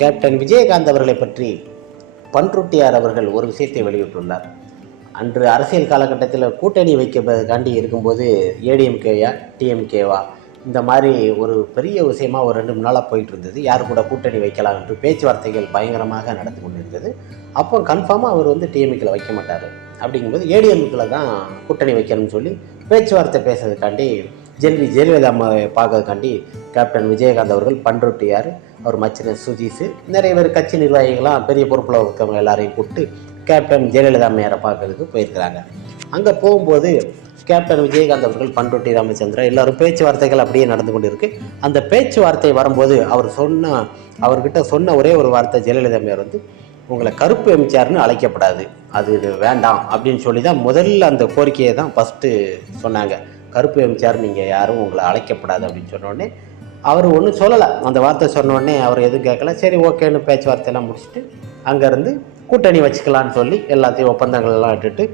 Captain Vijayakanth அவர்களை பற்றி பன்ருட்டியார் அவர்கள் ஒரு விஷயத்தை வெளியிட்டுள்ளார். அன்று அரசியல் காலகட்டத்தில் கூட்டணி வைக்கக்காண்டி இருக்கும்போது ஏடிஎம்கேயா டிஎம்கேவா இந்த மாதிரி ஒரு பெரிய விஷயமா ஒரு ரெண்டு மூணு நாளாக போயிட்டு இருந்தது யார் கூட கூட்டணி வைக்கலாம் என்று பேச்சுவார்த்தைகள் பயங்கரமாக நடந்து கொண்டிருந்தது. அப்போ கன்ஃபார்மாக அவர் வந்து டிஎம்கேல வைக்க மாட்டார். அப்படிங்கும்போது ஏடிஎம்கேல தான் கூட்டணி வைக்கணும்னு சொல்லி பேச்சுவார்த்தை பேசுறதுக்காண்டி ஜெல்வி ஜெயலலிதா அம்மாவை பார்க்கறதுக்காண்டி கேப்டன் விஜயகாந்த் அவர்கள் பண்ருட்டியார் அவர் மச்சினர் சுஜீஸு நிறைய பேர் கட்சி நிர்வாகிகளாம் பெரிய பொறுப்பில் இருக்கவங்க எல்லாரையும் கூப்பிட்டு கேப்டன் ஜெயலலிதா அம்மையாரை பார்க்கறதுக்கு போயிருக்கிறாங்க. அங்கே போகும்போது கேப்டன் விஜயகாந்த் அவர்கள் பண்ருட்டி ராமச்சந்திரன் எல்லோரும் பேச்சுவார்த்தைகள் அப்படியே நடந்து கொண்டு இருக்கு அந்த பேச்சுவார்த்தை வரும்போது அவர் சொன்ன அவர்கிட்ட சொன்ன ஒரே ஒரு வார்த்தை ஜெயலலிதா அம்மையார் வந்து உங்களை கருப்பு எம்ஜிஆர்னு அழைக்கப்படாது. அது இது வேண்டாம். அப்படின்னு சொல்லி தான் முதல்ல அந்த கோரிக்கையை தான் ஃபஸ்ட்டு சொன்னாங்க. கருப்பு எம்ஜிஆர் நீங்கள் யாரும் உங்களை அழைக்கப்படாது அப்படின்னு சொன்னோடனே அவர் ஒன்றும் சொல்லலை. அந்த வார்த்தை சொன்னோடனே அவர் எதுவும் கேட்கல. சரி ஓகேன்னு பேச்சுவார்த்தையெல்லாம் முடிச்சுட்டு அங்கேருந்து கூட்டணி வச்சுக்கலான்னு சொல்லி எல்லாத்தையும் ஒப்பந்தங்கள்லாம் இட்டுட்டு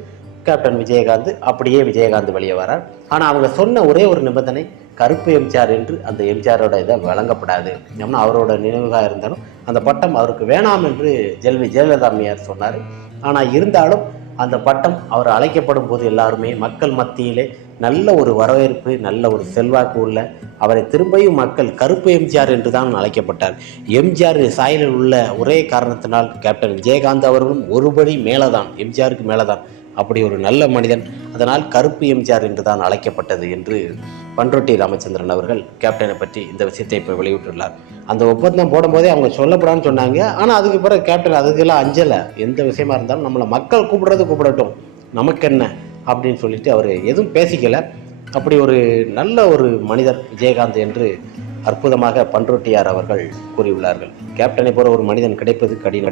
கேப்டன் விஜயகாந்த் அப்படியே விஜயகாந்த் வெளியே வரார். ஆனால் அவங்க சொன்ன ஒரே ஒரு நிபந்தனை கருப்பு எம்ஜிஆர் என்று அந்த எம்ஜிஆரோட இதை வழங்கப்படாது. ஏன்னா அவரோட நினைவுகாக இருந்தாலும் அந்த பட்டம் அவருக்கு வேணாம் என்று ஜெல்வி ஜெயலலிதா அம்மையார் சொன்னார். ஆனால் இருந்தாலும் அந்த பட்டம் அவர் அழைக்கப்படும் போது எல்லாருமே மக்கள் மத்தியிலே நல்ல ஒரு வரவேற்பு நல்ல ஒரு செல்வாக்கு உள்ள அவரை திரும்பியும் மக்கள் கருப்பு எம்ஜிஆர் என்று தான் அழைக்கப்பட்டார். எம்ஜிஆர் சாயலில் உள்ள ஒரே காரணத்தினால் கேப்டன் விஜயகாந்த் அவர்களும் ஒருபடி மேலே தான் எம்ஜிஆருக்கு மேலே தான் அப்படி ஒரு நல்ல மனிதன் அதனால் கருப்பு எம்ஜிஆர் என்று தான் அழைக்கப்பட்டது என்று பண்ருட்டி ராமச்சந்திரன் அவர்கள் கேப்டனை பற்றி இந்த விஷயத்தை இப்போ வெளியிட்டுள்ளார். அந்த ஒப்பந்தம் போடும்போதே அவங்க சொல்லப்படான்னு சொன்னாங்க. ஆனால் அதுக்கு பிறகு கேப்டன் அதுக்கெல்லாம் அஞ்சலை. எந்த விஷயமா இருந்தாலும் நம்மளை மக்கள் கூப்பிடுறது கூப்பிடட்டும். நமக்கு என்ன? அப்படின்னு சொல்லிட்டு அவர் எதுவும் பேசிக்கலை. அப்படி ஒரு நல்ல ஒரு மனிதர் விஜயகாந்த் என்று அற்புதமாக பண்ருட்டியார் அவர்கள் கூறியுள்ளார்கள். கேப்டனை போல ஒரு மனிதன் கிடைப்பது கடினம்.